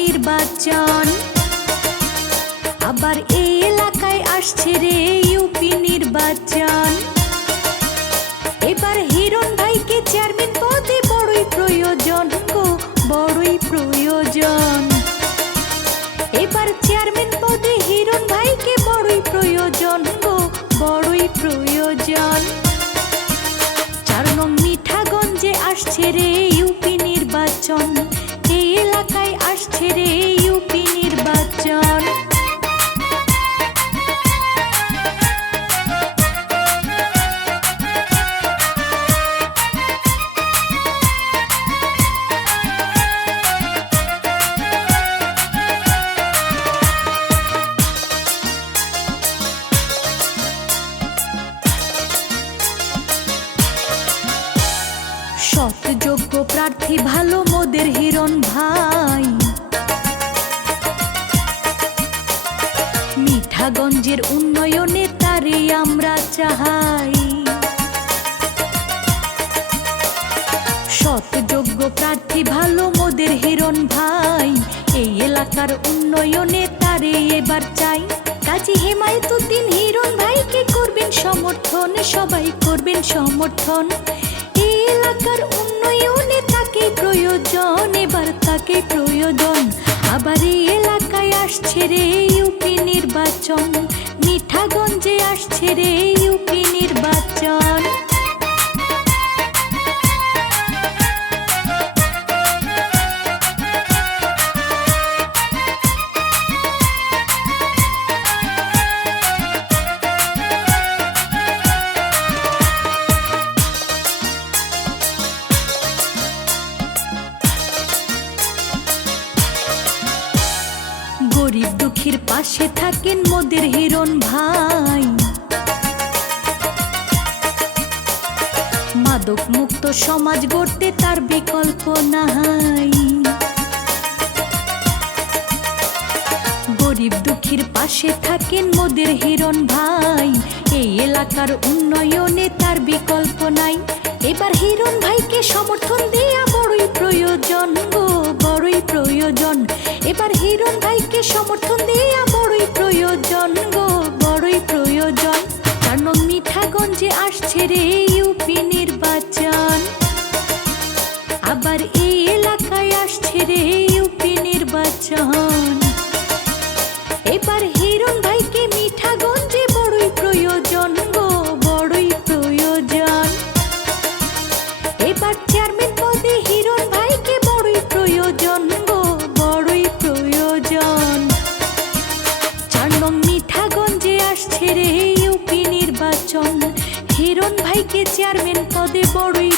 নির্বাচন। আবার এই এলাকায় আসছে রে ইউপি নির্বাচন। এবার হিরণ ভাইকে চেয়ারম্যান পদে বড়ই প্রয়োজন গো, বড়ই প্রয়োজন। এবার চেয়ারম্যান পদে হিরণ ভাইকে বড়ই প্রয়োজন গো, বড়ই প্রয়োজন। চার নং মিঠাগঞ্জে আসছে রে যোগ্য প্রার্থী ভালো মোদের হিরণ ভাই। মিঠাগঞ্জের উন্নয়নে তারে আমরা চাহাই সৎ যোগ্য প্রার্থী ভালো মোদের হিরণ ভাই। এই এলাকার উন্নয়নে তারে এবার চাই। কাজী হেমায়তুদ্দিন হিরণ ভাইকে করবেন সমর্থন, সবাই করবেন সমর্থন। রে ইউপি নির্বাচন মিঠাগঞ্জে আসছে রে ইউপি গরিব দুঃখীর পাশে থাকেন মোদের হিরণ ভাই। মাদক মুক্ত সমাজ গড়তে তার বিকল্প নাই। গরিব দুঃখীর পাশে থাকেন মোদের হিরণ ভাই। এই এলাকার উন্নয়নে তার বিকল্প নাই। এবার হিরণ ভাইকে সমর্থন দেয়া বড়ই প্রয়োজন গো। বড়ই প্রয়োজন। এবার হিরণ ভাইকে সমর্থন দেয়া বড়ই প্রয়োজন গো, বড়ই প্রয়োজন। কারণ মিঠাগঞ্জে আসছে রে ইউপি নির্বাচন। আবার এই এলাকায় আসছে রে ইউপি নির্বাচন। নির্বাচন। হিরণ ভাইকে চেয়ারম্যান পদে বড়ই